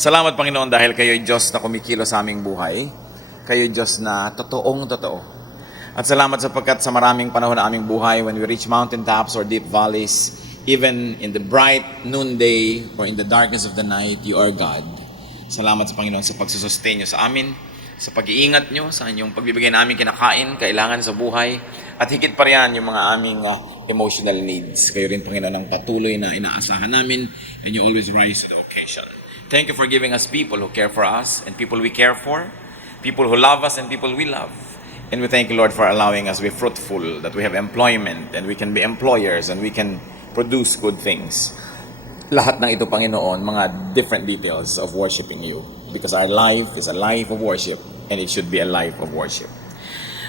Salamat, Panginoon, dahil kayo'y Diyos na kumikilo sa aming buhay. Kayo'y Diyos na totoong totoo. At salamat sapagkat sa maraming panahon na aming buhay, when we reach mountaintops or deep valleys, even in the bright noonday or in the darkness of the night, you are God. Salamat sa Panginoon sa pagsusustain nyo sa amin, sa pag-iingat nyo, sa inyong pagbibigay na aming kinakain, kailangan sa buhay, at higit pa riyan yung mga aming emotional needs. Kayo rin, Panginoon, ang patuloy na inaasahan namin, and you always rise to the occasion. Thank you for giving us people who care for us and people we care for, people who love us and people we love. And we thank you, Lord, for allowing us to be fruitful, that we have employment and we can be employers and we can produce good things. Lahat ng ito, Panginoon, mga different details of worshiping you. Because our life is a life of worship and it should be a life of worship.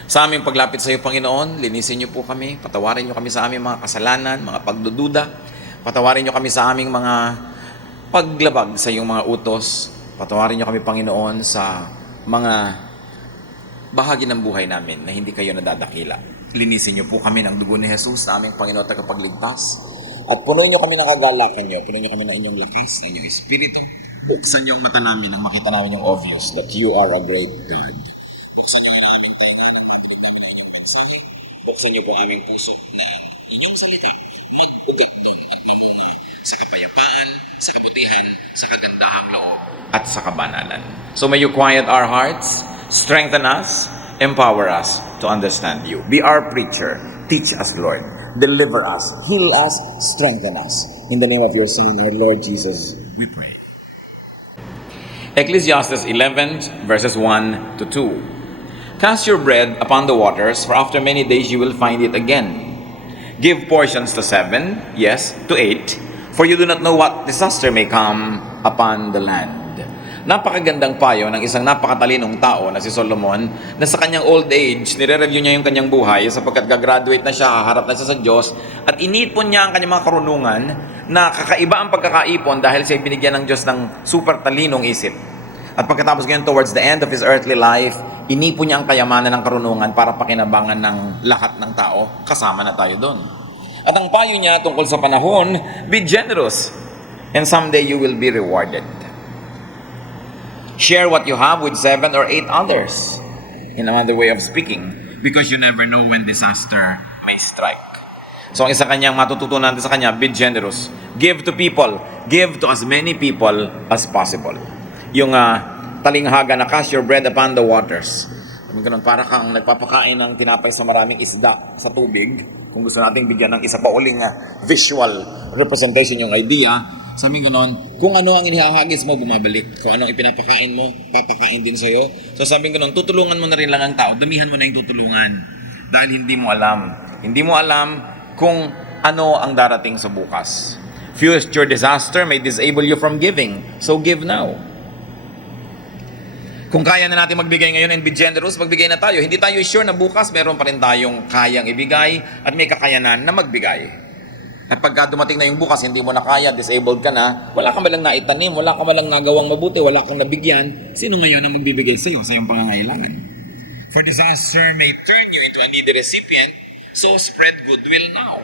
Sa aming paglapit sa iyo, Panginoon, linisin niyo po kami, patawarin niyo kami sa aming mga kasalanan, mga pagdududa, patawarin niyo kami sa aming mga paglabag sa iyong mga utos. Patawarin niyo kami, Panginoon, sa mga bahagi ng buhay namin na hindi kayo nadadakila. Linisin niyo po kami ng dugo ni Jesus na aming Panginoon at tagapagligtas. At puno niyo kami ng kagalakan niyo, puno niyo kami ng inyong lakas, ng inyong espiritu. Buksan niyo ang mata namin nang makita namin yung obvious that you are a great God. Buksan niyo ang aming tayo, buksan niyo po ang aming puso na inyong salita. Ugat niyo at namunga sa kapayapaan, sa kabutihan, sa kagandahang loob, at sa kabanalan. So may you quiet our hearts, strengthen us, empower us to understand you. Be our preacher. Teach us, Lord. Deliver us, heal us, strengthen us. In the name of your Son, our Lord Jesus, we pray. Ecclesiastes 11, verses 1 to 2. Cast your bread upon the waters, for after many days you will find it again. Give portions to 7, yes, to 8, for you do not know what disaster may come upon the land. Napakagandang payo ng isang napakatalinong tao na si Solomon na sa kanyang old age, nire-review niya yung kanyang buhay sapagkat gagraduate na siya, haharap na siya sa Diyos at inipon niya ang kanyang mga karunungan na kakaiba ang pagkakaipon dahil siya binigyan ng Diyos ng super talinong isip. At pagkatapos ngayon, towards the end of his earthly life, inipon niya ang kayamanan ng karunungan para pakinabangan ng lahat ng tao, kasama na tayo doon. At ang payo niya tungkol sa panahon, be generous and someday you will be rewarded. Share what you have with 7 or 8 others. In another way of speaking, because you never know when disaster may strike. So ang isa kanyang matututunan sa kanya, be generous. Give to people. Give to as many people as possible. Yung talinghaga na cast your bread upon the waters. Ganun, para kang nagpapakain ng tinapay sa maraming isda sa tubig. Kung gusto nating bigyan ng isa pa uling visual representation yung idea, sabi ganon, kung ano ang inihahagis mo, bumabalik. Kung ano ang ipinapakain mo, papakain din sa'yo. So sabi ganon, tutulungan mo na rin lang ang tao. Damihan mo na yung tutulungan. Dahil hindi mo alam. Hindi mo alam kung ano ang darating sa bukas. Future disaster may disable you from giving. So give now. Kung kaya na natin magbigay ngayon and be generous, magbigay na tayo. Hindi tayo sure na bukas meron pa rin tayong kayang ibigay at may kakayanan na magbigay. At pagka dumating na yung bukas, hindi mo na kaya, disabled ka na, wala kang malang naitanim, wala kang malang nagawang mabuti, wala kang nabigyan, sino ngayon ang magbibigay sa iyo sa iyong pangangailangan? For disaster may turn you into a needy recipient, so spread goodwill now.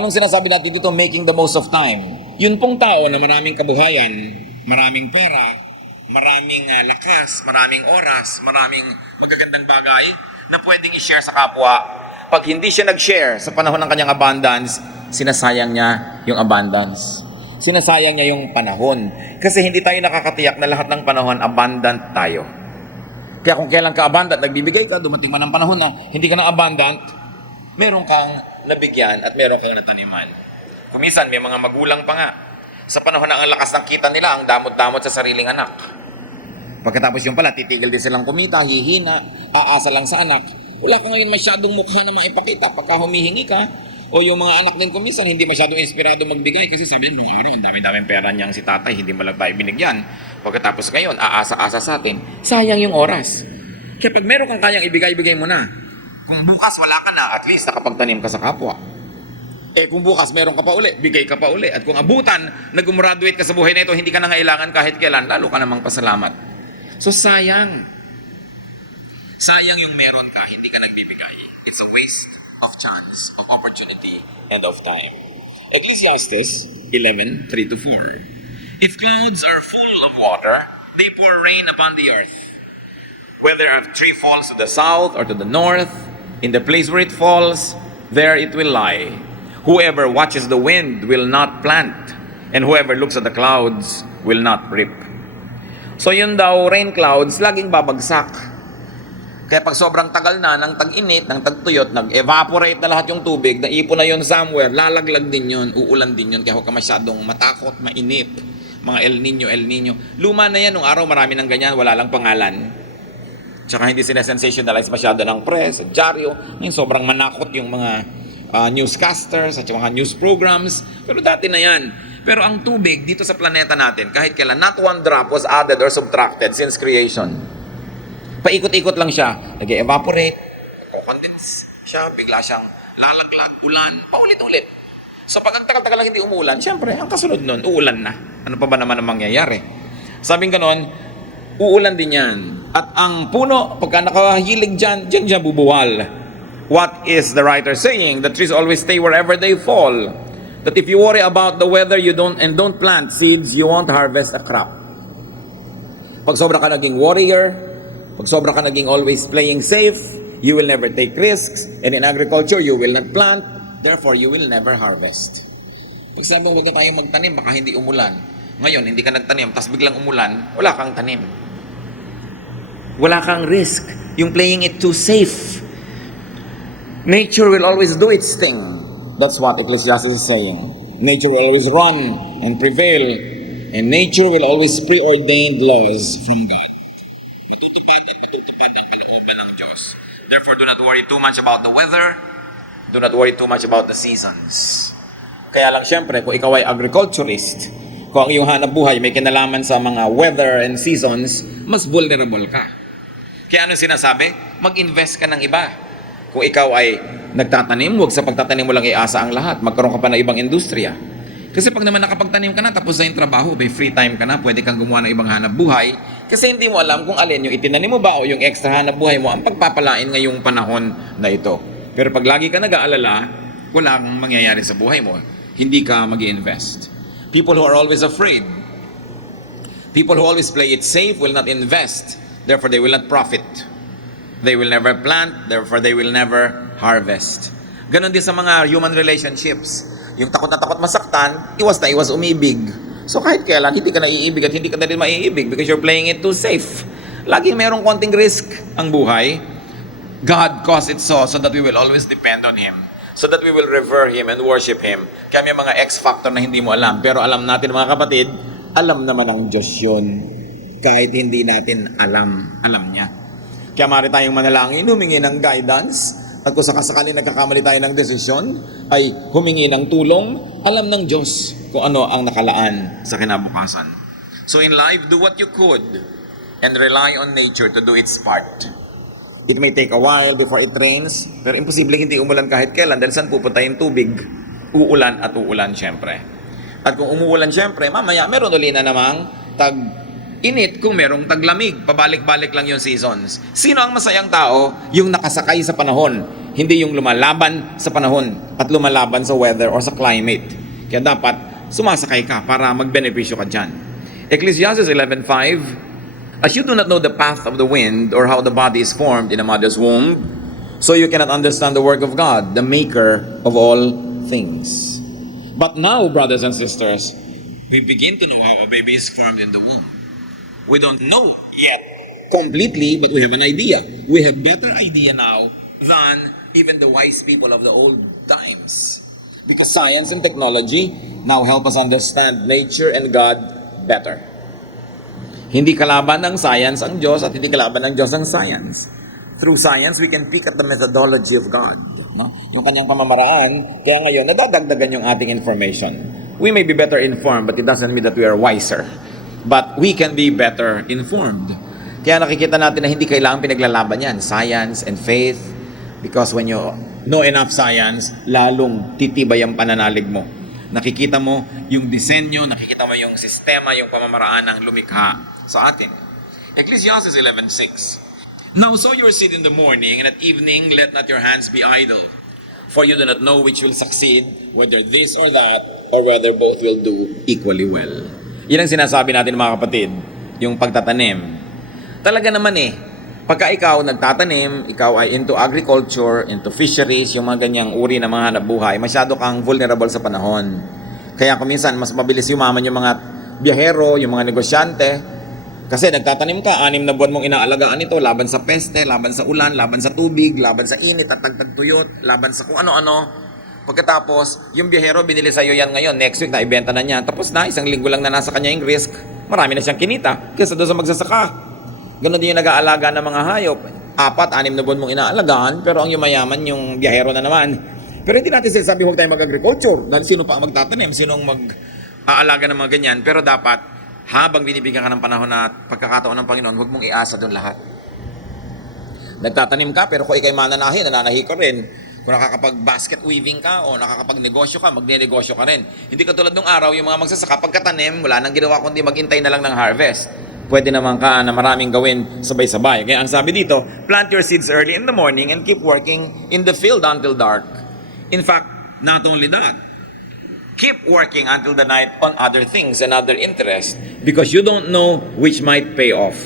Anong sinasabi natin dito? Making the most of time. Yun pong tao na maraming kabuhayan, maraming pera, maraming lakas, maraming oras, maraming magagandang bagay na pwedeng i-share sa kapwa. Pag hindi siya nag-share sa panahon ng kanyang abundance, sinasayang niya yung abundance. Sinasayang niya yung panahon. Kasi hindi tayo nakakatiyak na lahat ng panahon abundant tayo. Kaya kung kailan ka abundant, nagbibigay ka, dumating man ang panahon na hindi ka na abundant, meron kang nabigyan at meron kang nataniman. Kumisan, may mga magulang pa nga. Sa panahon na ang lakas ng kita nila, ang damot-damot sa sariling anak. Pagkatapos yung pala, titigil din silang kumita, hihina, aasa lang sa anak. Wala ka ngayon masyadong mukha na maipakita pagka humihingi ka. O yung mga anak din kuminsan, hindi masyadong inspirado magbigay kasi sabi nung araw, ang dami-daming pera niyang si tatay, hindi mo lang tayo binigyan. Pagkatapos ngayon, aasa-asa sa atin, sayang yung oras. Kaya pag meron kang kayang ibigay mo na. Kung bukas wala ka na, at least nakapagtanim ka sa kapwa. Kung bukas meron ka pa uli, bigay ka pa uli. At kung abutan, nag-graduate ka sa buhay na ito, hindi ka na ngailangan kahit kailan, lalo ka namang pasalamat. So sayang. Sayang yung meron ka, hindi ka nagbibigay. It's a waste of chance, of opportunity, and of time. Ecclesiastes 11:3-4. If clouds are full of water, they pour rain upon the earth. Whether a tree falls to the south or to the north, in the place where it falls, there it will lie. Whoever watches the wind will not plant, and whoever looks at the clouds will not reap. So yun daw, rain clouds, laging babagsak. Kaya pag sobrang tagal na ng tag-init, ng tag-tuyot, nag-evaporate na lahat yung tubig, naipon na yun somewhere, lalaglag din yun, uulan din yun, kaya huwag ka masyadong matakot, mainip. Mga El Nino, El Nino. Luma na yan, nung araw marami ng ganyan, wala lang pangalan. Tsaka hindi sinasensationalize masyado ng press, dyaryo. Ngayon sobrang manakot yung mga newscasters at yung mga news programs. Pero dati na yan. Pero ang tubig dito sa planeta natin, kahit kailan, not one drop was added or subtracted since creation. Paikot-ikot lang siya. Nag-evaporate, condense siya, bigla siyang lalaglag, ulan, paulit-ulit. So pag ang tagal-tagal lang hindi umulan, syempre, ang kasunod nun, uulan na. Ano pa ba naman ang mangyayari? Sabing ganon, uulan din yan. At ang puno, pagka nakahilig dyan, dyan siya bubuwal. What is the writer saying? The trees always stay wherever they fall. That if you worry about the weather don't plant seeds, you won't harvest a crop. Pag sobra ka naging warrior, pag sobra ka naging always playing safe, you will never take risks. And in agriculture, you will not plant. Therefore, you will never harvest. Pag sabi mo, huwag na tayong magtanim, baka hindi umulan. Ngayon, hindi ka nagtanim, tapos biglang umulan, wala kang tanim. Wala kang risk. Yung playing it too safe. Nature will always do its thing. That's what Ecclesiastes is saying. Nature will always run and prevail. And nature will always preordain laws from God. Matutupad ang kalooban ng Diyos. Therefore, do not worry too much about the weather. Do not worry too much about the seasons. Kaya lang syempre, kung ikaw ay agriculturist, kung ang iyong hanap buhay may kinalaman sa mga weather and seasons, mas vulnerable ka. Kaya ano sinasabi? Mag-invest ka ng iba. Kung ikaw ay nagtatanim, huwag sa pagtatanim mo lang iasa ang lahat. Magkaroon ka pa ng ibang industriya. Kasi pag naman nakapagtanim ka na, tapos na yung trabaho, may free time ka na, pwede kang gumawa ng ibang hanap buhay. Kasi hindi mo alam kung alin yung itinanim mo ba o yung extra hanap buhay mo ang pagpapalain ngayong panahon na ito. Pero pag lagi ka nag-aalala, wala kang mangyayari sa buhay mo. Hindi ka mag-i-invest. People who are always afraid, people who always play it safe will not invest. Therefore, they will not profit. They will never plant. Therefore, they will never harvest. Ganon din sa mga human relationships. Yung takot na takot masaktan, iwas na iwas umibig. So kahit kailan, hindi ka na iibig at hindi ka na rin maiibig because you're playing it too safe. Laging merong konting risk ang buhay. God caused it so that we will always depend on Him. So that we will revere Him and worship Him. Kaya may mga X-factor na hindi mo alam. Pero alam natin mga kapatid, alam naman ng Diyos yun. Kahit hindi natin alam niya. Kaya maaari tayong manalangin, humingi ng guidance. At kung sakasakali nagkakamali tayo ng desisyon, ay humingi ng tulong, alam ng Diyos kung ano ang nakalaan sa kinabukasan. So in life, do what you could and rely on nature to do its part. It may take a while before it rains, pero imposible hindi umulan kahit kailan dahil saan pupunta yung tubig? Uulan at uulan syempre. At kung umuulan syempre, mamaya meron uli na namang tag-init kung merong taglamig. Pabalik-balik lang yung seasons. Sino ang masayang tao? Yung nakasakay sa panahon, hindi yung lumalaban sa panahon at lumalaban sa weather or sa climate. Kaya dapat sumasakay ka para magbenepisyo ka dyan. Ecclesiastes 11:5, as you do not know the path of the wind or how the body is formed in a mother's womb, so you cannot understand the work of God, the maker of all things. But now, brothers and sisters, we begin to know how a baby is formed in the womb. We don't know yet completely, but we have an idea. We have better idea now than even the wise people of the old times. Because science and technology now help us understand nature and God better. Hindi kalaban ng science ang Diyos at hindi kalaban ng Diyos ang science. Through science, we can pick at the methodology of God. No? Yung kanyang pamamaraan, kaya ngayon, nadadagdagan yung ating information. We may be better informed, but it doesn't mean that we are wiser. But we can be better informed. Kaya nakikita natin na hindi kailangan pinaglalaban yan, science and faith. Because when you know enough science, lalong titibay ang pananalig mo. Nakikita mo yung disenyo, nakikita mo yung sistema, yung pamamaraan ng lumikha sa atin. Ecclesiastes 11:6. Now sow your seed in the morning, and at evening let not your hands be idle. For you do not know which will succeed, whether this or that, or whether both will do equally well. Yan ang sinasabi natin mga kapatid, yung pagtatanim. Talaga naman pagka ikaw nagtatanim, ikaw ay into agriculture, into fisheries, yung mga ganyang uri ng mga hanap buhay, masyado kang vulnerable sa panahon. Kaya kung minsan, mas mabilis yumaman yung mga biyahero, yung mga negosyante, kasi nagtatanim ka, 6 na buwan mong inaalagaan ito, laban sa peste, laban sa ulan, laban sa tubig, laban sa init at tagtagtuyot, laban sa kung ano-ano. Pagkatapos, yung biyahero, binili sa'yo yan ngayon, next week, naibenta na niya. Tapos na, 1 linggo lang na nasa kanya yung risk, marami na siyang kinita, kaysa doon sa magsasaka. Ganon din yung nag-aalaga ng mga hayop. 4, 6 na buwan mong inaalagaan, pero ang yumayaman yung biyahero na naman. Pero hindi natin sinasabi huwag tayo mag-agriculture, dahil sino pa ang magtatanim, sino ang mag-aalaga ng mga ganyan. Pero dapat, habang binibigyan ka ng panahon at pagkakataon ng Panginoon, huwag mong iasa doon lahat. Nagtatanim ka, pero kung ikay nananahi ka rin. Kung nakakapag-basket weaving ka o nakakapag-negosyo ka, magne-negosyo ka rin. Hindi katulad nung araw, yung mga magsasaka, pagkatanim, wala nang ginawa kundi maghintay na lang ng harvest. Pwede naman ka na maraming gawin sabay-sabay. Kaya ang sabi dito, plant your seeds early in the morning and keep working in the field until dark. In fact, not only that, keep working until the night on other things and other interests because you don't know which might pay off.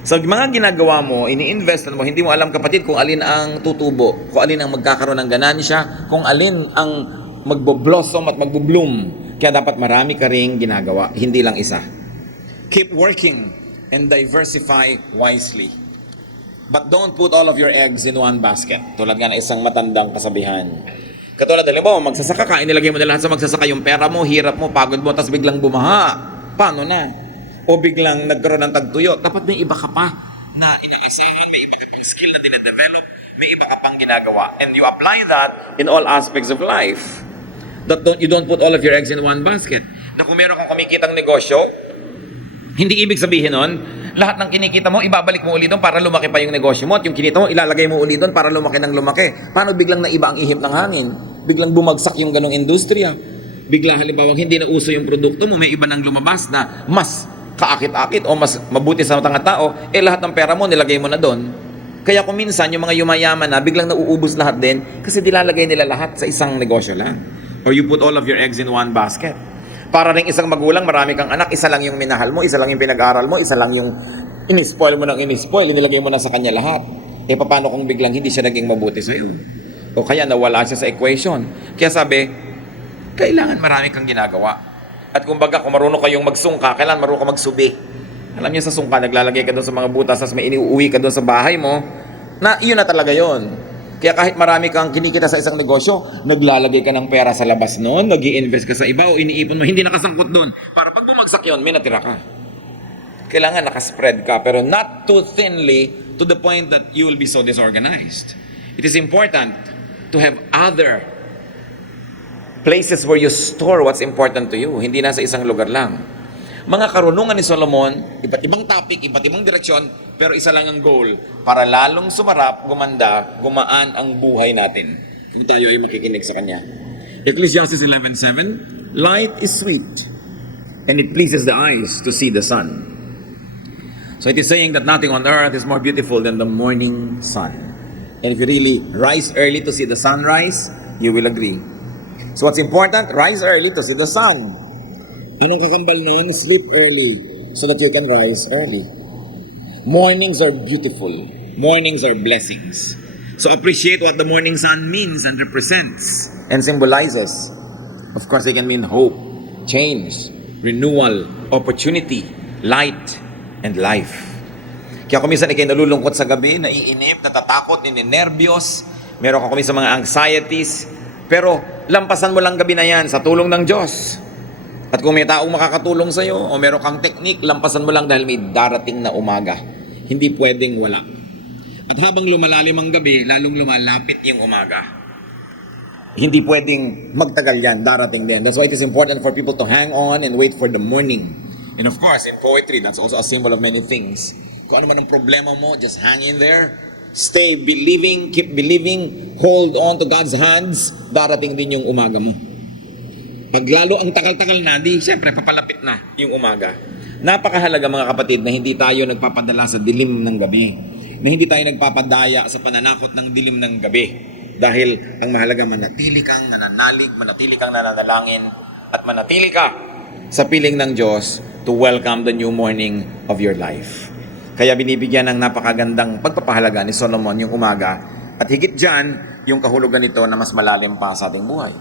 Sa mga ginagawa mo, ini-invest mo, hindi mo alam kapatid kung alin ang tutubo, kung alin ang magkakaroon ng ganansya, kung alin ang magbo-blossom at magbo-bloom. Kaya dapat marami ka ring ginagawa, hindi lang isa. Keep working and diversify wisely. But don't put all of your eggs in one basket. Tulad nga ng isang matandang kasabihan. Katulad, halimbawa, magsasaka ka, inilagay mo na lahat sa magsasaka yung pera mo, hirap mo, pagod mo, tapos biglang bumaha. Paano na? O biglang nagkaroon ng tagtuyot. Dapat may iba ka pa na inaasahan, may iba ka pang skill na dinedevelop, may iba ka pang ginagawa. And you apply that in all aspects of life. You don't put all of your eggs in one basket. Na kung meron kang kumikitang negosyo, hindi ibig sabihin nun, lahat ng kinikita mo, ibabalik mo uli doon para lumaki pa yung negosyo mo. At yung kinita mo, ilalagay mo uli doon para lumaki ng lumaki. Paano biglang naiba ang ihip ng hangin? Biglang bumagsak yung ganong industriya. Bigla halimbawa hindi na uso yung produkto mo, may iba nang lumabas na mas kaakit-akit o mas mabuti sa mga tao, lahat ng pera mo nilagay mo na doon. Kaya kung minsan yung mga yumayaman na biglang nauubos lahat din kasi dilalagay nila lahat sa isang negosyo lang. Or you put all of your eggs in one basket. Para ring isang magulang, marami kang anak, isa lang yung minahal mo, isa lang yung pinag-aral mo, isa lang yung inispoil mo ng inispoil, inilagay mo na sa kanya lahat. Paano kung biglang hindi siya naging mabuti sa iyo? O kaya nawala siya sa equation. Kaya sabi, kailangan marami kang ginagawa. At kumbaga, kung marunong kayong magsungka, kailangan marunong ka magsubi. Alam niyo sa sungka, naglalagay ka doon sa mga butas, tapos may iniuwi ka doon sa bahay mo, na iyon na talaga yon. Kaya kahit marami kang kinikita sa isang negosyo, naglalagay ka ng pera sa labas noon, nag-i-invest ka sa iba o iniipon mo, hindi nakasangkot doon. Para pag bumagsak yun, may natira ka. Kailangan nakaspread ka, pero not too thinly to the point that you will be so disorganized. It is important to have other places where you store what's important to you. Hindi na sa isang lugar lang. Mga karunungan ni Solomon, iba't ibang topic, iba't ibang direksyon, pero isa lang ang goal, para lalong sumarap, gumanda, gumaan ang buhay natin. Kung tayo ay makikinig sa Kanya. Ecclesiastes 11:7, light is sweet, and it pleases the eyes to see the sun. So it is saying that nothing on earth is more beautiful than the morning sun. And if you really rise early to see the sunrise, you will agree. So what's important? Rise early to see the sun. Anong kakambal nun? Sleep early so that you can rise early. Mornings are beautiful. Mornings are blessings. So appreciate what the morning sun means and represents and symbolizes. Of course, they can mean hope, change, renewal, opportunity, light, and life. Kaya kung minsan ikay nalulungkot sa gabi, naiinip, natatakot, ninenervyos, meron ka kung minsan mga anxieties, pero lampasan mo lang gabi na yan sa tulong ng Diyos. At kung may taong makakatulong sa'yo o meron kang technique, lampasan mo lang dahil may darating na umaga. Hindi pwedeng wala. At habang lumalalim ang gabi, lalong lumalapit yung umaga. Hindi pwedeng magtagal yan, darating din. That's why it is important for people to hang on and wait for the morning. And of course, in poetry, that's also a symbol of many things. Kung ano man ang problema mo, just hang in there. Stay believing, keep believing, hold on to God's hands, darating din yung umaga mo. Pag lalo ang takal-takal na, di siyempre papalapit na yung umaga. Napakahalaga mga kapatid na hindi tayo nagpapadala sa dilim ng gabi. Na hindi tayo nagpapadaya sa pananakot ng dilim ng gabi. Dahil ang mahalaga, manatili kang nananalig, manatili kang nananalangin, at manatili ka sa piling ng Diyos to welcome the new morning of your life. Kaya binibigyan ng napakagandang pagpapahalaga ni Solomon yung umaga at higit dyan yung kahulugan nito na mas malalim pa sa ating buhay.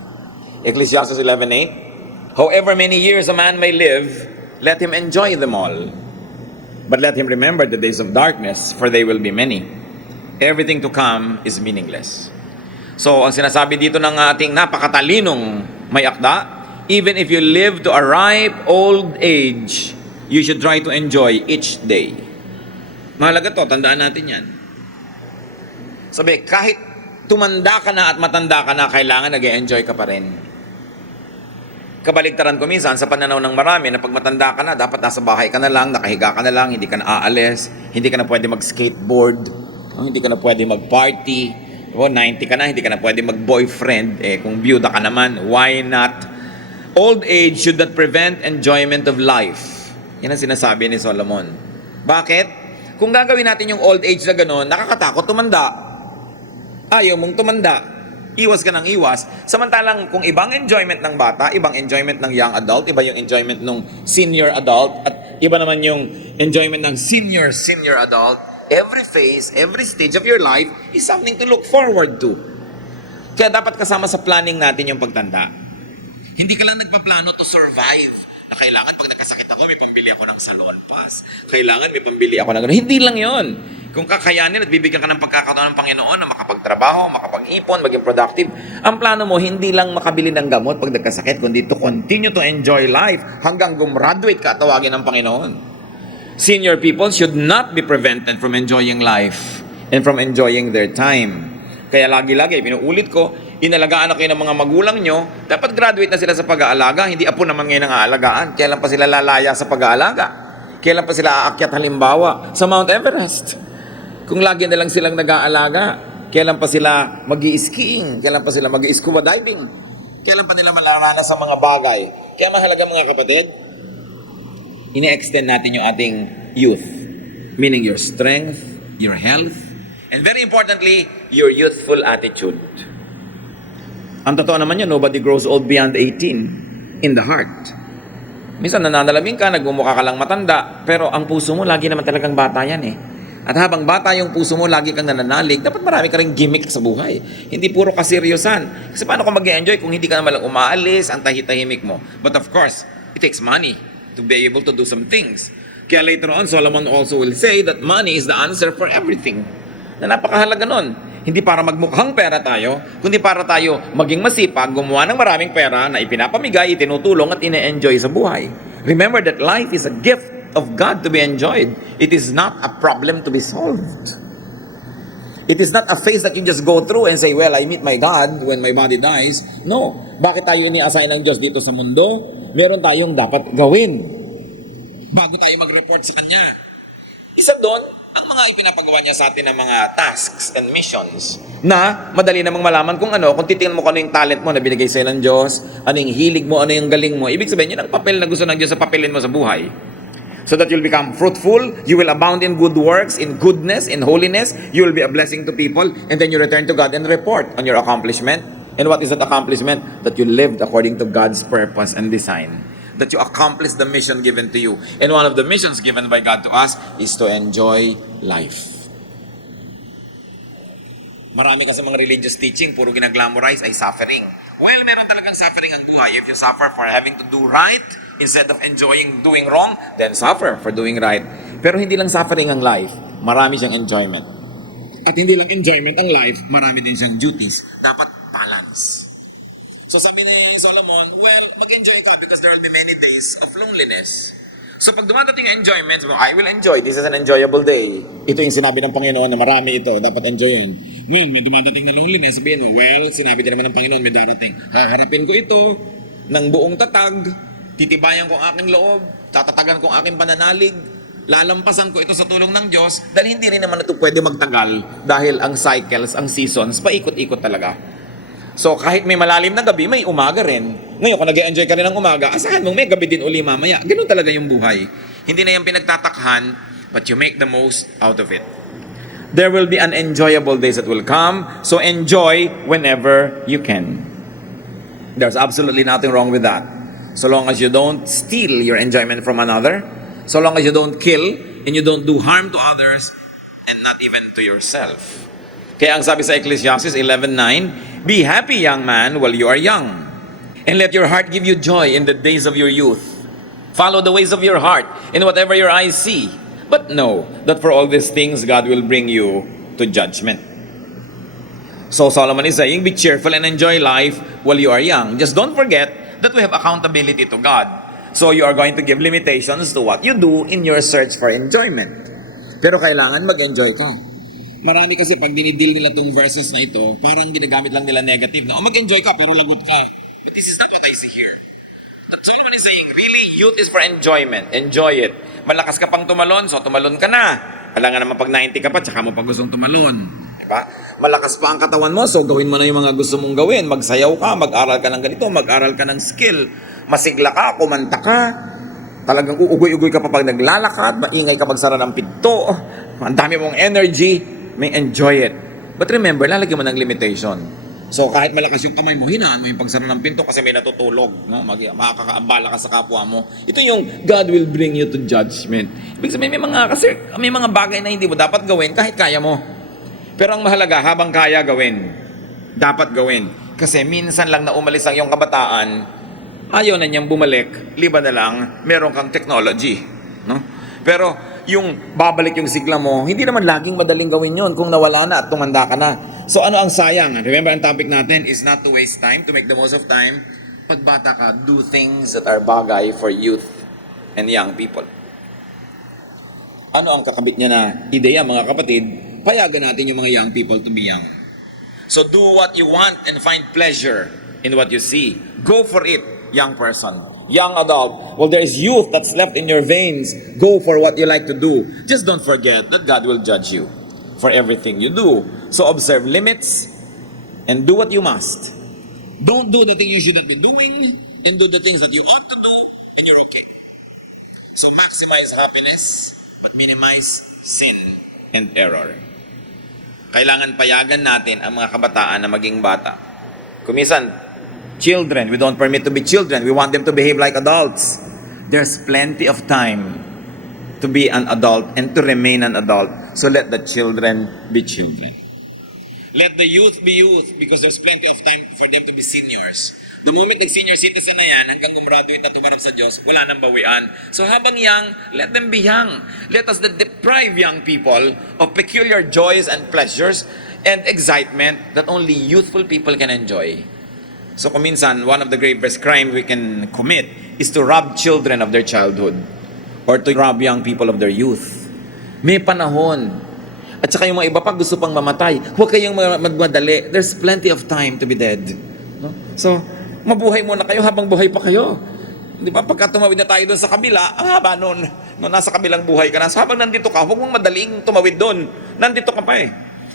Ecclesiastes 11:8, however many years a man may live, let him enjoy them all. But let him remember the days of darkness, for they will be many. Everything to come is meaningless. So, ang sinasabi dito ng ating napakatalinong may akda, even if you live to a ripe old age, you should try to enjoy each day. Mahalaga to, tandaan natin yan. Sabi, kahit tumanda ka na at matanda ka na, kailangan nag-enjoy ka pa rin. Kabaligtaran ko minsan sa pananaw ng marami na pag matanda ka na, dapat nasa bahay ka na lang, nakahiga ka na lang, hindi ka na aalis, hindi ka na pwede mag-skateboard, hindi ka na pwede mag-party, 90 ka na, hindi ka na pwede mag-boyfriend, kung byuda ka naman, why not? Old age should not prevent enjoyment of life. Yan ang sinasabi ni Solomon. Bakit? Kung gagawin natin yung old age na gano'n, nakakatakot tumanda. Ayaw mong tumanda. Iwas ka ng iwas. Samantalang kung ibang enjoyment ng bata, ibang enjoyment ng young adult, iba yung enjoyment ng senior adult, at iba naman yung enjoyment ng senior adult, every phase, every stage of your life is something to look forward to. Kaya dapat kasama sa planning natin yung pagtanda. Hindi ka lang nagpaplano to survive. Na kailangan pag nagkasakit ako, may pambili ako ng salon pass. Kailangan may pambili ako ng gano'n. Hindi lang yon. Kung kakayanin at bibigyan ka ng pagkakataon ng Panginoon na makapagtrabaho, makapag-ipon, maging productive, ang plano mo hindi lang makabili ng gamot pag nagkasakit, kundi to continue to enjoy life hanggang gumraduate ka, tawagin ng Panginoon. Senior people should not be prevented from enjoying life and from enjoying their time. Kaya lagi-lagi, pinuulit ko, inalagaan na kayo ng mga magulang nyo, dapat graduate na sila sa pag-aalaga, hindi apo naman ngayon ang aalagaan. Kailan pa sila lalaya sa pag-aalaga? Kailan pa sila aakyat halimbawa sa Mount Everest? Kung lagi na lang silang nag-aalaga, kailan pa sila mag-i-skiing? Kailan pa sila mag-i-scuba diving? Kailan pa nila malaranas sa mga bagay? Kaya mahalaga mga kapatid, ini-extend natin yung ating youth. Meaning your strength, your health, and very importantly, your youthful attitude. Ang totoo naman yun, nobody grows old beyond 18 in the heart. Minsan nananalabing ka, nagmumukha ka lang matanda, pero ang puso mo, lagi naman talagang bata yan eh. At habang bata yung puso mo, lagi kang nananalig, dapat marami ka ring gimmick sa buhay. Hindi puro kaseryosan. Kasi paano ka mag-enjoy kung hindi ka naman lang umaalis, ang tahitahimik mo? But of course, it takes money to be able to do some things. Kaya later on, Solomon also will say that money is the answer for everything. Na napakahalaga nun. Hindi para magmukhang pera tayo, kundi para tayo maging masipag, gumawa ng maraming pera na ipinapamigay, itinutulong at ine-enjoy sa buhay. Remember that life is a gift of God to be enjoyed. It is not a problem to be solved. It is not a phase that you just go through and say, well, I meet my God when my body dies. No. Bakit tayo ini-assign ng Diyos dito sa mundo? Meron tayong dapat gawin bago tayo mag-report sa Kanya. Isa doon, ang mga ipinapagawa niya sa atin ng mga tasks and missions na madali namang malaman kung ano, kung titingnan mo kung ano yung talent mo na binigay sa'yo ng Diyos, ano yung hilig mo, ano yung galing mo. Ibig sabihin, yun ang papel na gusto ng Diyos sa papelin mo sa buhay. So that you'll become fruitful, you will abound in good works, in goodness, in holiness, you will be a blessing to people, and then you return to God and report on your accomplishment. And what is that accomplishment? That you lived according to God's purpose and design. That you accomplish the mission given to you. And one of the missions given by God to us is to enjoy life. Marami kasi mga religious teaching, puro ginaglamorize ay suffering. Well, meron talagang suffering ang buhay. If you suffer for having to do right instead of enjoying doing wrong, then suffer for doing right. Pero hindi lang suffering ang life, marami siyang enjoyment. At hindi lang enjoyment ang life, marami din siyang duties. Dapat balance. So sabi ni Solomon, well, mag-enjoy ka because there will be many days of loneliness. So pag dumadating yung enjoyment, I will enjoy. This is an enjoyable day. Ito yung sinabi ng Panginoon na marami ito. Dapat enjoyin. Well, may dumadating na loneliness. Sabihin mo, well, sinabi din naman ng Panginoon, may darating. Haharapin ko ito ng buong tatag. Titibayan ko ang aking loob. Tatatagan ko ang aking pananalig. Lalampasan ko ito sa tulong ng Diyos. Dahil hindi rin naman ito pwede magtagal. Dahil ang cycles, ang seasons, paikot-ikot talaga. So kahit may malalim na gabi, may umaga rin. Ngayon, kung nag-enjoy ka rin ng umaga, asahan mo, may gabi din uli mamaya. Ganun talaga yung buhay. Hindi na yung pinagtatakhan, but you make the most out of it. There will be unenjoyable days that will come, so enjoy whenever you can. There's absolutely nothing wrong with that. So long as you don't steal your enjoyment from another, so long as you don't kill and you don't do harm to others and not even to yourself. Kaya ang sabi sa Ecclesiastes 11:9, be happy, young man, while you are young, and let your heart give you joy in the days of your youth. Follow the ways of your heart in whatever your eyes see, but know that for all these things God will bring you to judgment. So Solomon is saying, be cheerful and enjoy life while you are young. Just don't forget that we have accountability to God. So you are going to give limitations to what you do in your search for enjoyment. Pero kailangan mag-enjoy ka. Marami kasi pag dinidil nila tong verses na ito, parang ginagamit lang nila negative na, mag-enjoy ka pero lagot ka. But this is not what I see here. At Solomon is saying, really, youth is for enjoyment. Enjoy it. Malakas ka pang tumalon, so tumalon ka na. Wala nga naman pag 90 ka pa, tsaka mo pa gustong tumalon. Diba? Malakas pa ang katawan mo, so gawin mo na yung mga gusto mong gawin. Magsayaw ka, mag-aral ka ng ganito, mag-aral ka ng skill. Masigla ka, kumanta ka. Talagang uugoy-ugoy ka pa pag naglalakad, maingay ka magsara ng pinto. Ang dami mong energy, may enjoy it. But remember, lalagyan mo ng limitation. So kahit malakas yung kamay mo, hinaan mo yung pagsara ng pinto kasi may natutulog. No? Makakaabala ka sa kapwa mo. Ito yung God will bring you to judgment. Ibig sabihin, may mga bagay na hindi mo dapat gawin kahit kaya mo. Pero ang mahalaga, habang kaya gawin, dapat gawin. Kasi minsan lang na umalis ang iyong kabataan, ayaw na niyang bumalik, liba na lang, meron kang technology. No? Pero yung babalik yung sigla mo, hindi naman laging madaling gawin yun kung nawala na at tumanda ka na. So ano ang sayang? Remember, ang topic natin is not to waste time, to make the most of time. Pag bata ka, do things that are bagay for youth and young people. Ano ang kakabit niya na ideya, mga kapatid? Payagan natin yung mga young people to be young. So do what you want and find pleasure in what you see. Go for it, young person, young adult. Well, there is youth that's left in your veins. Go for what you like to do. Just don't forget that God will judge you for everything you do. So observe limits and do what you must. Don't do the thing you shouldn't be doing, and do the things that you ought to do, and you're okay. So maximize happiness, but minimize sin and error. Kailangan payagan natin ang mga kabataan na maging bata. Kumisan, children, we don't permit to be children. We want them to behave like adults. There's plenty of time to be an adult and to remain an adult. So let the children be children. Let the youth be youth because there's plenty of time for them to be seniors. The moment nag-senior citizen na yan, hanggang gumraduate na tumanap sa Diyos, wala nang bawian. So habang young, let them be young. Let us not deprive young people of peculiar joys and pleasures and excitement that only youthful people can enjoy. So kuminsan, one of the gravest crimes we can commit is to rob children of their childhood or to rob young people of their youth. May panahon. At saka yung mga iba pa gusto pang mamatay. Huwag kayong magmadali. There's plenty of time to be dead. No? So, mabuhay muna kayo habang buhay pa kayo. Di ba? Pagka tumawid na tayo doon sa kabila, ang haba nun. No, nasa kabilang buhay ka na. So, habang nandito ka, huwag mong madaling tumawid doon. Nandito ka pa eh.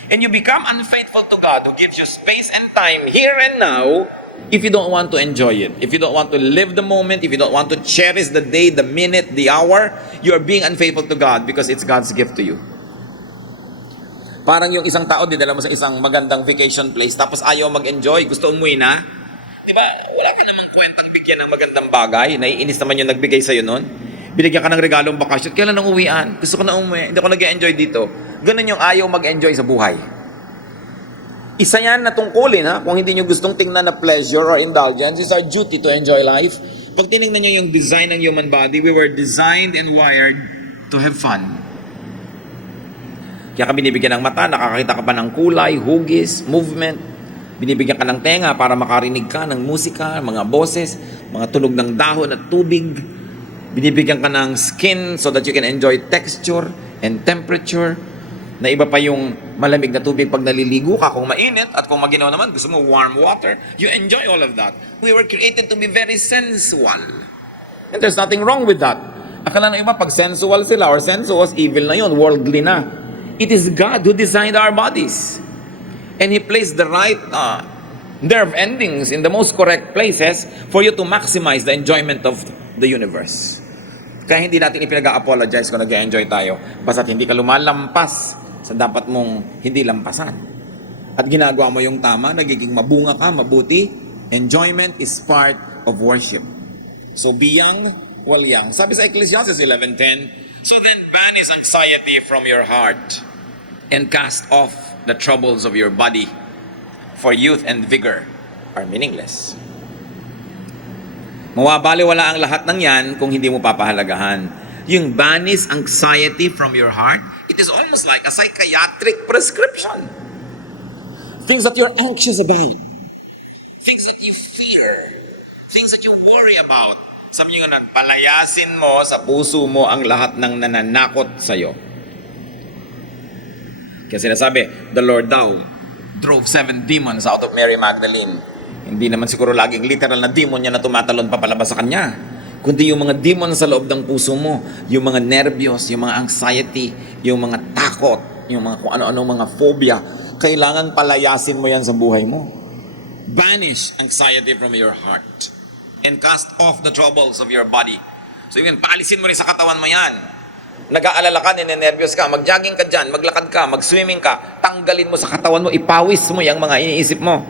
And you become unfaithful to God who gives you space and time here and now if you don't want to enjoy it. If you don't want to live the moment, if you don't want to cherish the day, the minute, the hour, you are being unfaithful to God because it's God's gift to you. Parang yung isang tao, dinala mo sa isang magandang vacation place, tapos ayaw mag-enjoy, gusto umuwi na. Di ba? Wala ka namang kwentang bigyan ng magandang bagay. Naiinis naman yung nagbigay sa'yo nun. Binigyan ka ng regalong bakasyon. Kailan nang uwian? Gusto ko na umuwi. Hindi ako nag-enjoy dito. Ganun yung ayaw mag-enjoy sa buhay. Isa yan na tungkulin, ha? Kung hindi nyo gustong tingnan na pleasure or indulgence, it's our duty to enjoy life. Pag tinignan nyo yung design ng human body, we were designed and wired to have fun. Kaya ka binibigyan ng mata, nakakakita ka pa ng kulay, hugis, movement. Binibigyan ka ng tenga para makarinig ka ng musika, mga boses, mga tunog ng dahon at tubig. Binibigyan ka ng skin so that you can enjoy texture and temperature. Na iba pa yung malamig na tubig pag naliligo ka. Kung mainit at kung maginaw naman, gusto mo warm water, you enjoy all of that. We were created to be very sensual. And there's nothing wrong with that. Akala ng iba, pag sensual sila or sensuous, evil na yun, worldly na. It is God who designed our bodies. And He placed the right nerve endings in the most correct places for you to maximize the enjoyment of the universe. Kaya hindi natin ipinag-apologize kung nag-enjoy tayo. Basta't hindi ka lumalampas sa dapat mong hindi lampasan. At ginagawa mo yung tama, nagiging mabunga ka, mabuti. Enjoyment is part of worship. So be young while young. Sabi sa Ecclesiastes 11:10, so then banish anxiety from your heart and cast off the troubles of your body, for youth and vigor are meaningless. Mawabaliwala ang lahat ng yan kung hindi mo papahalagahan. Yung banish anxiety from your heart, it is almost like a psychiatric prescription. Things that you're anxious about. Things that you fear. Things that you worry about. Sabi nyo nga, palayasin mo sa puso mo ang lahat ng nananakot sa'yo. Kaya sinasabi, the Lord daw drove 7 demons out of Mary Magdalene. Hindi naman siguro laging literal na demon niya na tumatalon papalabas sa kanya. Kundi yung mga demon sa loob ng puso mo, yung mga nervyos, yung mga anxiety, yung mga takot, yung mga kung ano-ano mga phobia, kailangan palayasin mo yan sa buhay mo. Banish anxiety from your heart and cast off the troubles of your body. So yun, paalisin mo rin sa katawan mo yan. Nag-aalala ka, ninenervyos ka, mag-jogging ka dyan, maglakad ka, mag-swimming ka, tanggalin mo sa katawan mo, ipawis mo yung mga iniisip mo.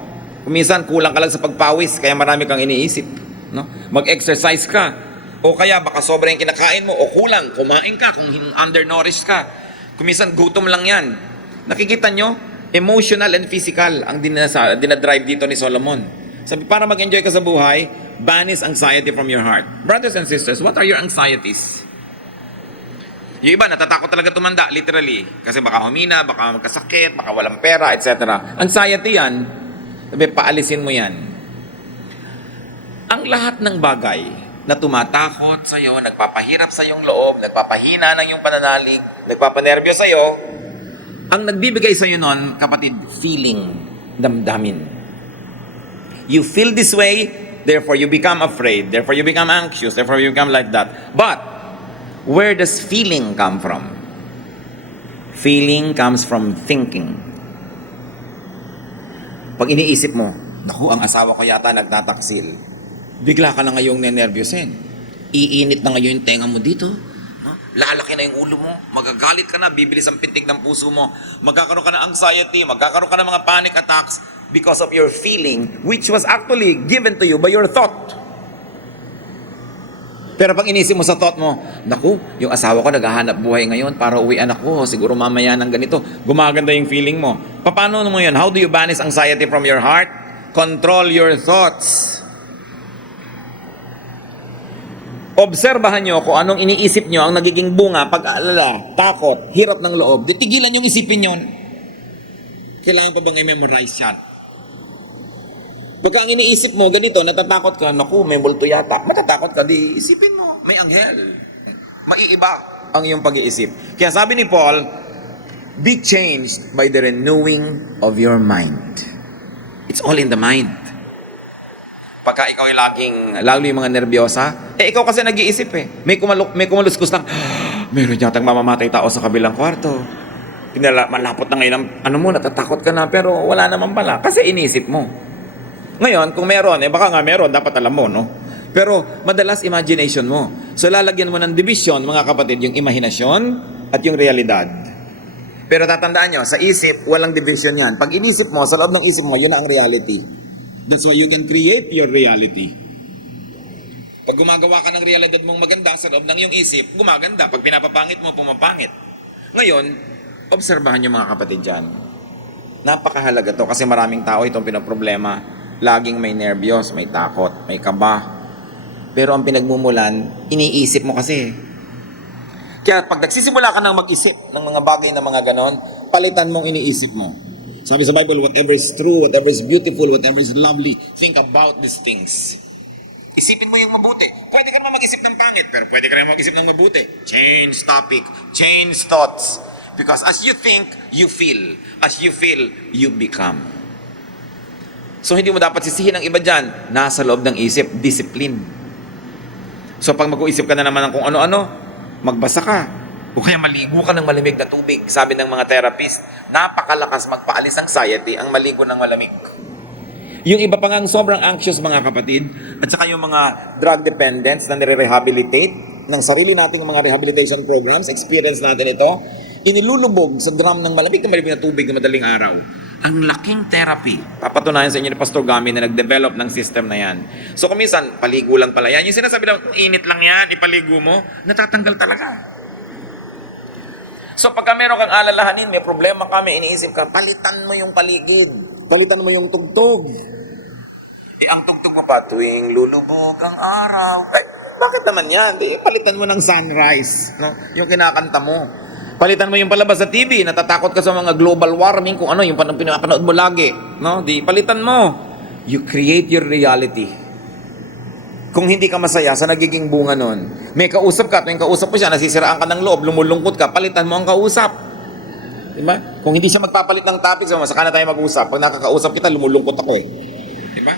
Kuminsan, kulang ka lang sa pagpawis, kaya marami kang iniisip. No? Mag-exercise ka, o kaya baka sobrang kinakain mo, o kulang, kumain ka, kung undernourished ka. Kuminsan, gutom lang yan. Nakikita nyo, emotional and physical ang dinadrive dito ni Solomon. Sabi, para mag-enjoy ka sa buhay, banish anxiety from your heart. Brothers and sisters, what are your anxieties? Yung iba, natatakot talaga tumanda, literally. Kasi baka humina, baka magkasakit, baka walang pera, etc. Anxiety yan, sabi, paalisin mo yan. Ang lahat ng bagay na tumatakot sa'yo, nagpapahirap sa iyong loob, nagpapahina ng iyong pananalig, nagpapanervyo sa'yo, ang nagbibigay sa'yo nun, kapatid, feeling, damdamin. You feel this way, therefore you become afraid, therefore you become anxious, therefore you become like that. But, where does feeling come from? Feeling comes from thinking. Pag iniisip mo, naku, ang asawa ko yata nagtataksil. Bigla ka na ngayong nenervyusin. Iinit na ngayon yung tenga mo dito. Lalaki na yung ulo mo. Magagalit ka na, bibilis ang pintig ng puso mo. Magkakaroon ka ng anxiety, magkakaroon ka ng mga panic attacks because of your feeling, which was actually given to you by your thought. Pero pag inisip mo sa thought mo, naku, yung asawa ko naghahanap buhay ngayon para uwian ako, siguro mamaya ng ganito, gumaganda yung feeling mo. Paano mo yun? How do you banish anxiety from your heart? Control your thoughts. Obserbahan nyo kung anong iniisip nyo ang nagiging bunga, pag-aalala, takot, hirap ng loob. Tigilan yung isipin yun. Kailangan pa bang i-memorize yan? Pagka ang iniisip mo, ganito, natatakot ka, naku, may multo yata. Matatakot ka, di isipin mo, may anghel. Maiiba ang iyong pag-iisip. Kaya sabi ni Paul, be changed by the renewing of your mind. It's all in the mind. Pagka ikaw ay lalo yung mga nervyosa, ikaw kasi nag-iisip eh. May kumaluskus lang, meron yatang mamamatay tao sa kabilang kwarto. Malapot na ngayon, natatakot ka na, pero wala naman pala. Kasi inisip mo. Ngayon, kung meron, baka nga meron, dapat alam mo, no? Pero madalas imagination mo. So lalagyan mo ng division, mga kapatid, yung imahinasyon at yung realidad. Pero tatandaan nyo, sa isip, walang division yan. Pag inisip mo, sa loob ng isip mo, yun na ang reality. That's why you can create your reality. Pag gumagawa ka ng realidad mong maganda sa loob ng iyong isip, gumaganda. Pag pinapapangit mo, pumapangit. Ngayon, obserbahan nyo mga kapatid dyan. Napakahalaga to kasi maraming tao itong pinaproblema. Laging may nervyos, may takot, may kaba. Pero ang pinagmumulan, iniisip mo kasi. Kaya pag nagsisimula ka ng mag-isip ng mga bagay na mga ganon, palitan mong iniisip mo. Sabi sa Bible, whatever is true, whatever is beautiful, whatever is lovely, think about these things. Isipin mo yung mabuti. Pwede ka naman mag-isip ng pangit, pero pwede ka naman mag-isip ng mabuti. Change topic, change thoughts. Because as you think, you feel. As you feel, you become. So hindi mo dapat sisihin ang iba dyan. Nasa loob ng isip, discipline. So pag mag-uisip ka na naman ng kung ano-ano, magbasa ka. O kaya maligo ka ng malamig na tubig. Sabi ng mga therapist, napakalakas magpaalis ng anxiety ang maligo ng malamig. Yung iba pa ngang sobrang anxious mga kapatid, at saka yung mga drug dependents na nire-rehabilitate ng sarili nating mga rehabilitation programs, experience natin ito, inilulubog sa drum ng malamig na tubig na madaling araw. Ang laking therapy. Papatunayan sa inyo ni Pastor Gami na nag-develop ng system na yan. So kung minsan, paligo lang pala yan. Yung sinasabi na, init lang yan, ipaligo mo, natatanggal talaga. So pagka meron kang alalahanin, may problema ka, may iniisip ka, palitan mo yung paligid. Palitan mo yung tugtog. Ang tugtog mo pa, tuwing lulubog ang araw. Ay, bakit naman yan? Palitan mo ng sunrise. No? Yung kinakanta mo. Palitan mo yung palabas sa TV, natatakot ka sa mga global warming, kung ano, yung pinapanood mo lagi. No? Palitan mo. You create your reality. Kung hindi ka masaya sa nagiging bunga nun, may kausap ka, at may kausap mo siya, nasisiraan ka ng loob, lumulungkot ka, palitan mo ang kausap. Diba? Kung hindi siya magpapalit ng topic, saka na tayo mag-usap. Pag nakakausap kita, lumulungkot ako eh. Diba?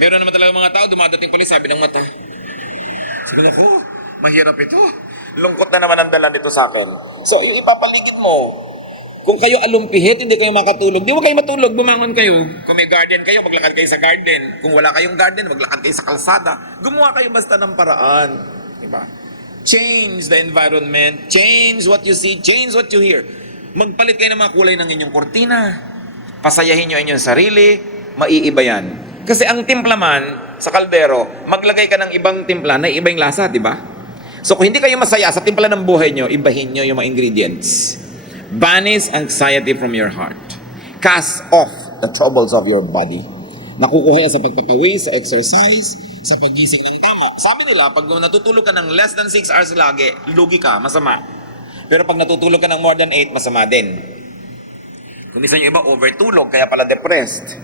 Meron naman talaga mga tao, dumadating pala, sabi ng mata, sabi na, oh, mahirap ito. Lungkot na naman ang dala nito sa akin. So, yung ipapaligid mo, kung kayo alumpihit, hindi kayo makatulog, di mo kayo matulog, bumangon kayo. Kung may garden kayo, maglakad kayo sa garden. Kung wala kayong garden, maglakad kayo sa kalsada. Gumawa kayo basta ng paraan. Diba? Change the environment, change what you see, change what you hear. Magpalit kayo ng mga kulay ng inyong kortina. Pasayahin nyo inyong sarili, maiiba yan. Kasi ang timpla man, sa kaldero, maglagay ka ng ibang timpla na iba yung lasa, di ba? So kung hindi kayo masaya sa timpla ng buhay nyo, ibahin nyo yung mga ingredients. Banish anxiety from your heart. Cast off the troubles of your body. Nakukuha yan sa pagpapawis, sa exercise, sa pagising ng tama. Sabi nila, pag natutulog ka ng less than 6 hours lagi, lugi ka, masama. Pero pag natutulog ka ng more than 8, masama din. Kung isa yung iba, overtulog, kaya pala depressed.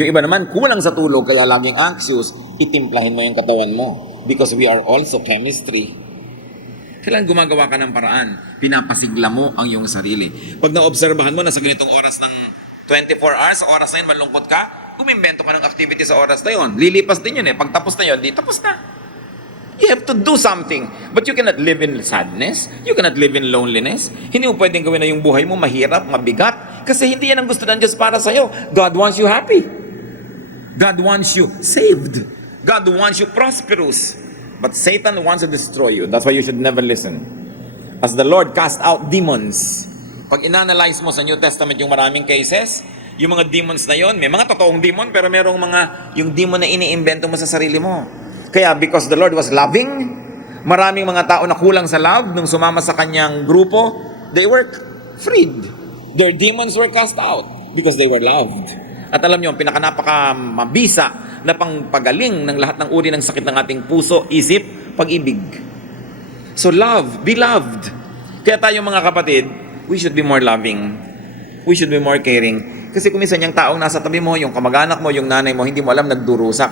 Yung iba naman, kulang sa tulog, kaya laging anxious, itimplahin mo yung katawan mo. Because we are also chemistry. Kailangan gumagawa ka ng paraan. Pinapasigla mo ang iyong sarili. Pag naobserbahan mo na sa ganitong oras ng 24 hours, sa oras na yun, malungkot ka, gumimbento ka ng activity sa oras na yun. Lilipas din yun eh. Pag tapos na yun, di tapos na. You have to do something. But you cannot live in sadness. You cannot live in loneliness. Hindi mo pwedeng gawin na yung buhay mo mahirap, mabigat. Kasi hindi yan ang gusto ng Diyos para sa'yo. God wants you happy. God wants you saved. God wants you prosperous. But Satan wants to destroy you. That's why you should never listen. As the Lord cast out demons. Pag inanalyze mo sa New Testament yung maraming cases, yung mga demons na yon, may mga totoong demon, pero merong mga, yung demon na iniimbento mo sa sarili mo. Kaya because the Lord was loving, maraming mga tao na kulang sa love, nung sumama sa kanyang grupo, they were freed. Their demons were cast out because they were loved. At alam niyo, ang pinakamabisa na pangpagaling ng lahat ng uri ng sakit ng ating puso, isip, pag-ibig. So love, be loved. Kaya tayo mga kapatid, we should be more loving. We should be more caring. Kasi kung minsan yung taong nasa tabi mo, yung kamag-anak mo, yung nanay mo, hindi mo alam, nagdurusak.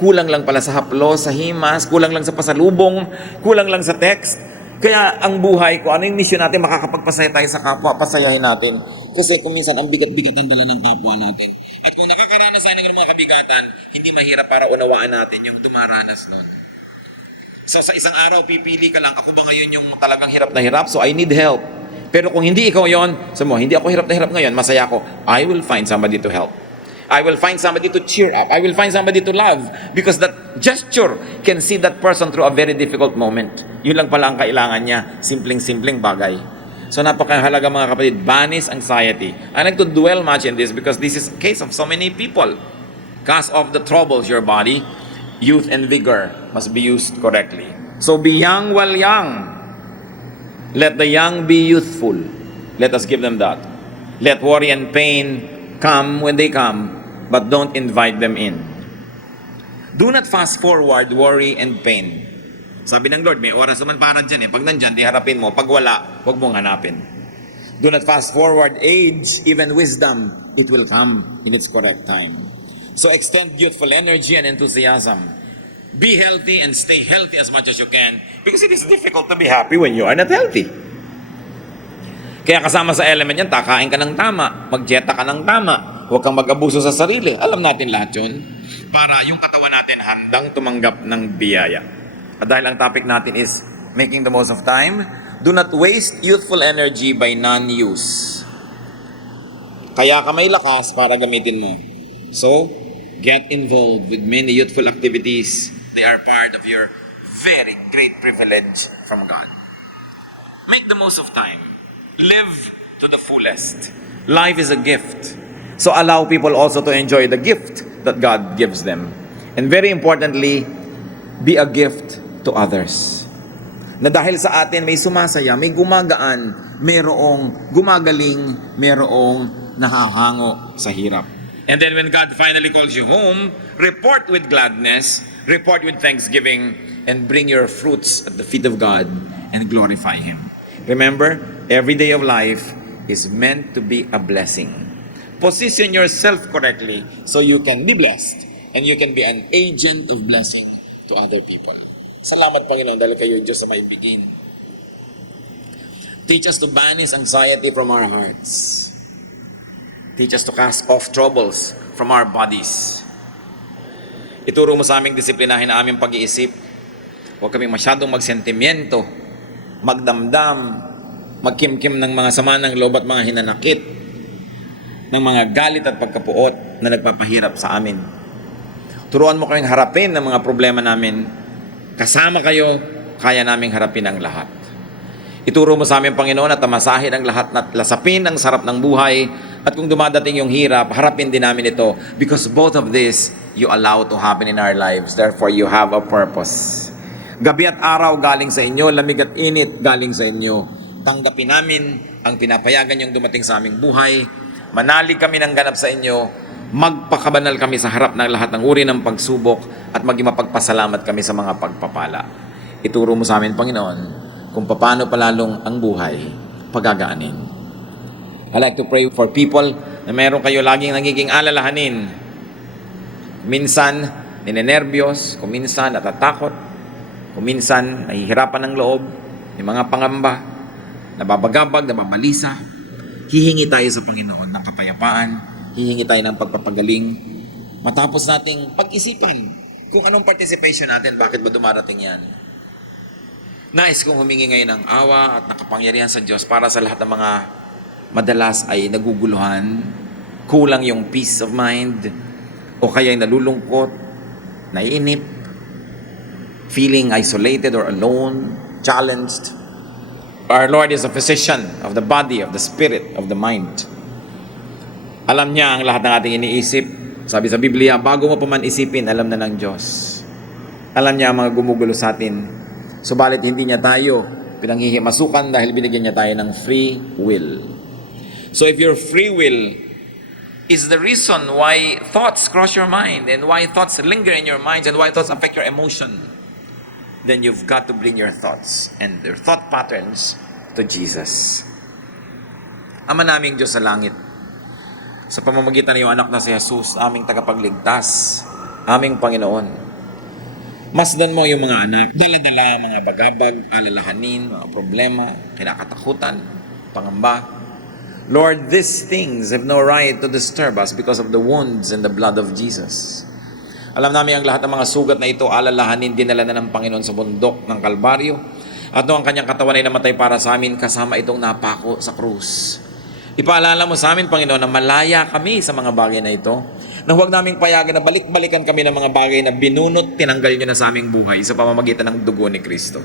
Kulang lang pala sa haplos, sa himas, kulang lang sa pasalubong, kulang lang sa text. Kaya ang buhay ko, ano yung mission natin, makakapagpasaya tayo sa kapwa, pasayahin natin. Kasi kung minsan ang bigat-bigat ang dala ng kapwa natin. At kung nakakaranas tayo ng mga kabigatan, hindi mahirap para unawaan natin yung dumaranas nun. Sa isang araw, pipili ka lang, ako ba ngayon yung talagang hirap na hirap? So I need help. Pero kung hindi ikaw yon, sabi mo, hindi ako hirap na hirap ngayon, masaya ako, I will find somebody to help. I will find somebody to cheer up. I will find somebody to love. Because that gesture can see that person through a very difficult moment. Yun lang pala ang kailangan niya. Simpleng-simpleng bagay. So napakahalaga mga kapatid, banish anxiety. I like to dwell much in this because this is a case of so many people. Cast off the troubles your body. Youth and vigor must be used correctly. So be young while young. Let the young be youthful. Let us give them that. Let worry and pain come when they come, but don't invite them in. Do not fast forward worry and pain. Sabi ng Lord, may oras naman para dyan eh. Pag nandyan, iharapin mo. Pag wala, huwag mong hanapin. Do not fast forward age, even wisdom. It will come in its correct time. So extend youthful energy and enthusiasm. Be healthy and stay healthy as much as you can because it is difficult to be happy when you are not healthy. Kaya kasama sa element yan, takain ka ng tama, magjeta ka ng tama, huwag kang mag-abuso sa sarili. Alam natin lahat yun. Para yung katawan natin handang tumanggap ng biyaya. At dahil ang topic natin is making the most of time, do not waste youthful energy by non-use. Kaya ka may lakas para gamitin mo. So, get involved with many youthful activities. They are part of your very great privilege from God. Make the most of time. Live to the fullest. Life is a gift. So allow people also to enjoy the gift that God gives them. And very importantly, be a gift to others. Na dahil sa atin may sumasaya, may gumagaan, mayroong gumagaling, mayroong nahahango sa hirap. And then when God finally calls you home, report with gladness, report with thanksgiving, and bring your fruits at the feet of God and glorify Him. Remember, every day of life is meant to be a blessing. Position yourself correctly so you can be blessed and you can be an agent of blessing to other people. Salamat, Panginoon, dahil kayo, Diyos, sa may bigin. Teach us to banish anxiety from our hearts. Teach us to cast off troubles from our bodies. Ituro mo sa aming disiplinahin na aming pag-iisip. Huwag kaming masyadong magsentimiento, magdamdam, magkimkim ng mga sama ng loob at mga hinanakit, ng mga galit at pagkapuot na nagpapahirap sa amin. Turuan mo kayong harapin ang mga problema namin. Kasama kayo, kaya naming harapin ang lahat. Ituro mo sa amin, Panginoon, at tamasahin ang lahat at lasapin ang sarap ng buhay. At kung dumadating yung hirap, harapin din namin ito. Because both of this, you allow to happen in our lives. Therefore, you have a purpose. Gabi at araw galing sa inyo, lamig at init galing sa inyo. Tanggapin namin ang pinapayagan yung dumating sa aming buhay. Manalig kami ng ganap sa inyo. Magpakabanal kami sa harap ng lahat ng uri ng pagsubok at maging mapagpasalamat kami sa mga pagpapala. Ituro mo sa amin, Panginoon, kung paano palalong ang buhay pagagaanin. I like to pray for people na meron kayo laging nagiging alalahanin. Minsan, ninenervyos, kung minsan natatakot, kung minsan nahihirapan ng loob, may mga pangamba, nababagabag, nababalisa. Hihingi tayo sa Panginoon ng kapayapaan, hihingi tayo ng pagpapagaling, matapos nating pag-isipan kung anong participation natin, bakit ba dumarating yan. Nais kong humingi ngayon ng awa at nakapangyarihan sa Diyos para sa lahat ng mga madalas ay naguguluhan, kulang yung peace of mind, o kaya ay nalulungkot, naiinip, feeling isolated or alone, challenged. Our Lord is a physician of the body, of the spirit, of the mind. Alam niya ang lahat ng ating iniisip. Sabi sa Biblia, bago mo pa man isipin, alam na ng Diyos. Alam niya ang mga gumugulo sa atin. Subalit hindi niya tayo pinanghihimasukan dahil binigyan niya tayo ng free will. So if your free will is the reason why thoughts cross your mind and why thoughts linger in your minds and why thoughts affect your emotion, then you've got to bring your thoughts and your thought patterns to Jesus. Ama naming Diyos sa langit, sa pamamagitan ng iyong anak na si Jesus, aming tagapagligtas, aming Panginoon, masdan mo yung mga anak, dala-dala, mga bagabag, alalahanin, mga problema, kinakatakutan, pangamba. Lord, these things have no right to disturb us because of the wounds and the blood of Jesus. Alam namin ang lahat ng mga sugat na ito, alalahanin, dinala na ng Panginoon sa bundok ng Kalbaryo. At noong ang kanyang katawan ay namatay para sa amin, kasama itong napako sa krus. Ipaalala mo sa amin, Panginoon, na malaya kami sa mga bagay na ito. Na huwag naming payagan na balik-balikan kami ng mga bagay na binunot, tinanggal nyo na sa aming buhay sa pamamagitan ng dugo ni Kristo.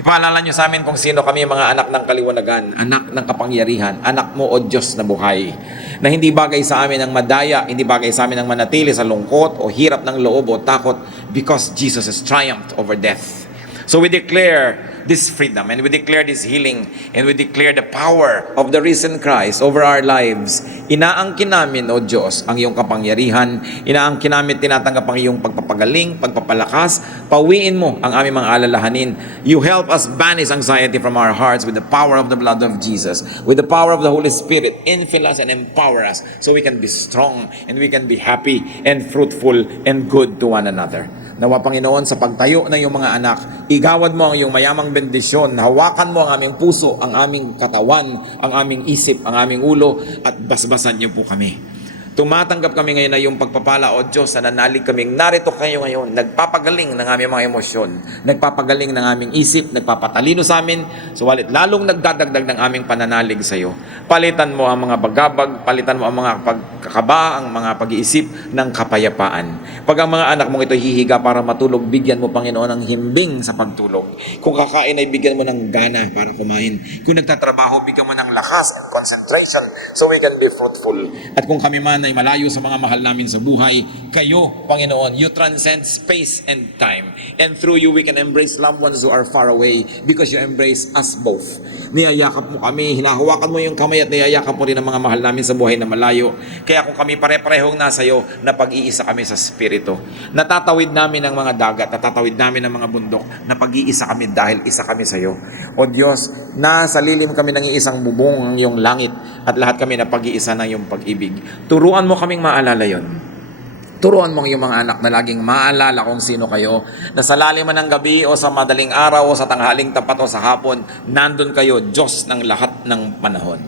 Ipaalala nyo sa amin kung sino kami, mga anak ng kaliwanagan, anak ng kapangyarihan, anak mo o Diyos na buhay. Na hindi bagay sa amin ang madaya, hindi bagay sa amin ang manatili sa lungkot o hirap ng loob o takot because Jesus has triumphed over death. So we declare this freedom and we declare this healing and we declare the power of the risen Christ over our lives. Inaangkin namin, O Diyos, ang iyong kapangyarihan. Inaangkin namin, tinatanggap ang iyong pagpapagaling, pagpapalakas. Pawiin mo ang aming mga alalahanin. You help us banish anxiety from our hearts with the power of the blood of Jesus, with the power of the Holy Spirit. Infill us and empower us so we can be strong and we can be happy and fruitful and good to one another. Nawa, Panginoon, sa pagtayo ng iyong mga anak, igawad mo ang iyong mayamang bendisyon, hawakan mo ang aming puso, ang aming katawan, ang aming isip, ang aming ulo, at basbasan niyo po kami. Tumatanggap kami ngayon na yung pagpapala, O Diyos, na nanalig kaming narito kayo ngayon, nagpapagaling ng aming mga emosyon, nagpapagaling ng aming isip, nagpapatalino sa amin, suwalit lalong nagdadagdag ng aming pananalig sa iyo. Palitan mo ang mga bagabag, palitan mo ang mga pagkakaba, ang mga pag-iisip ng kapayapaan. Pag ang mga anak mong ito hihiga para matulog, bigyan mo, Panginoon, ng himbing sa pagtulog. Kung kakain ay bigyan mo ng gana para kumain. Kung nagtatrabaho, bigyan mo ng lakas and concentration so we can be fruitful. At kung kami man ay malayo sa mga mahal namin sa buhay, kayo, Panginoon, you transcend space and time. And through you, we can embrace loved ones who are far away because you embrace us both. Niyayakap mo kami, hinahawakan mo yung kamay at niyayakap mo rin ang mga mahal namin sa buhay na malayo. Kaya kung kami pare-parehong nasa iyo, na pag-iisa kami sa Espiritu. Natatawid namin ang mga dagat, natatawid namin ang mga bundok, na pag-iisa kami dahil isa kami sa iyo. O Diyos, nasa lilim kami ng isang bubong ng iyong langit at lahat kami na pag-iisa ng iyong pag-ibig. Turuan mo kaming maalala yon. Turuan mo ang iyong mga anak na laging maalala kung sino kayo, na sa lalim man ng gabi o sa madaling araw o sa tanghaling tapat o sa hapon, nandun kayo, Diyos ng lahat ng panahon.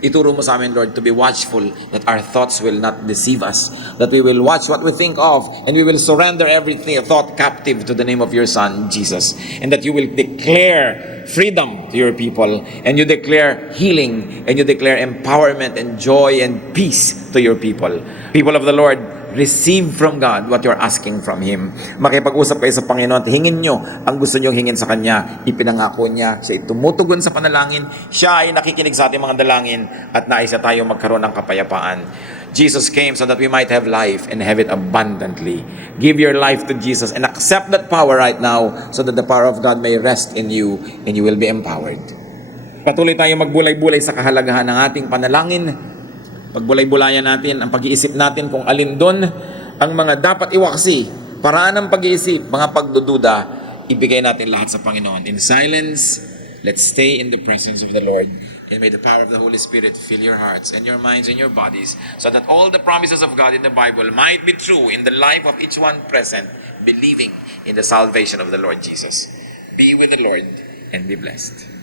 Ituro mo sa amin, Lord, to be watchful that our thoughts will not deceive us, that we will watch what we think of, and we will surrender everything, thought captive to the name of your Son, Jesus, and that you will declare freedom to your people, and you declare healing, and you declare empowerment and joy and peace to your people. People of the Lord, receive from God what you're asking from Him. Makipag-usap kayo sa Panginoon at hingin nyo ang gusto nyo hingin sa Kanya. Ipinangako niya, siya tumutugon sa panalangin, siya ay nakikinig sa ating mga dalangin at nais na tayo magkaroon ng kapayapaan. Jesus came so that we might have life and have it abundantly. Give your life to Jesus and accept that power right now so that the power of God may rest in you and you will be empowered. Patuloy tayo magbulay-bulay sa kahalagahan ng ating panalangin. Pagbulay-bulayan natin ang pag-iisip natin kung alin doon ang mga dapat iwaksi, paraan ng pag-iisip, mga pagdududa, ibigay natin lahat sa Panginoon. In silence, let's stay in the presence of the Lord. And may the power of the Holy Spirit fill your hearts and your minds and your bodies so that all the promises of God in the Bible might be true in the life of each one present, believing in the salvation of the Lord Jesus. Be with the Lord and be blessed.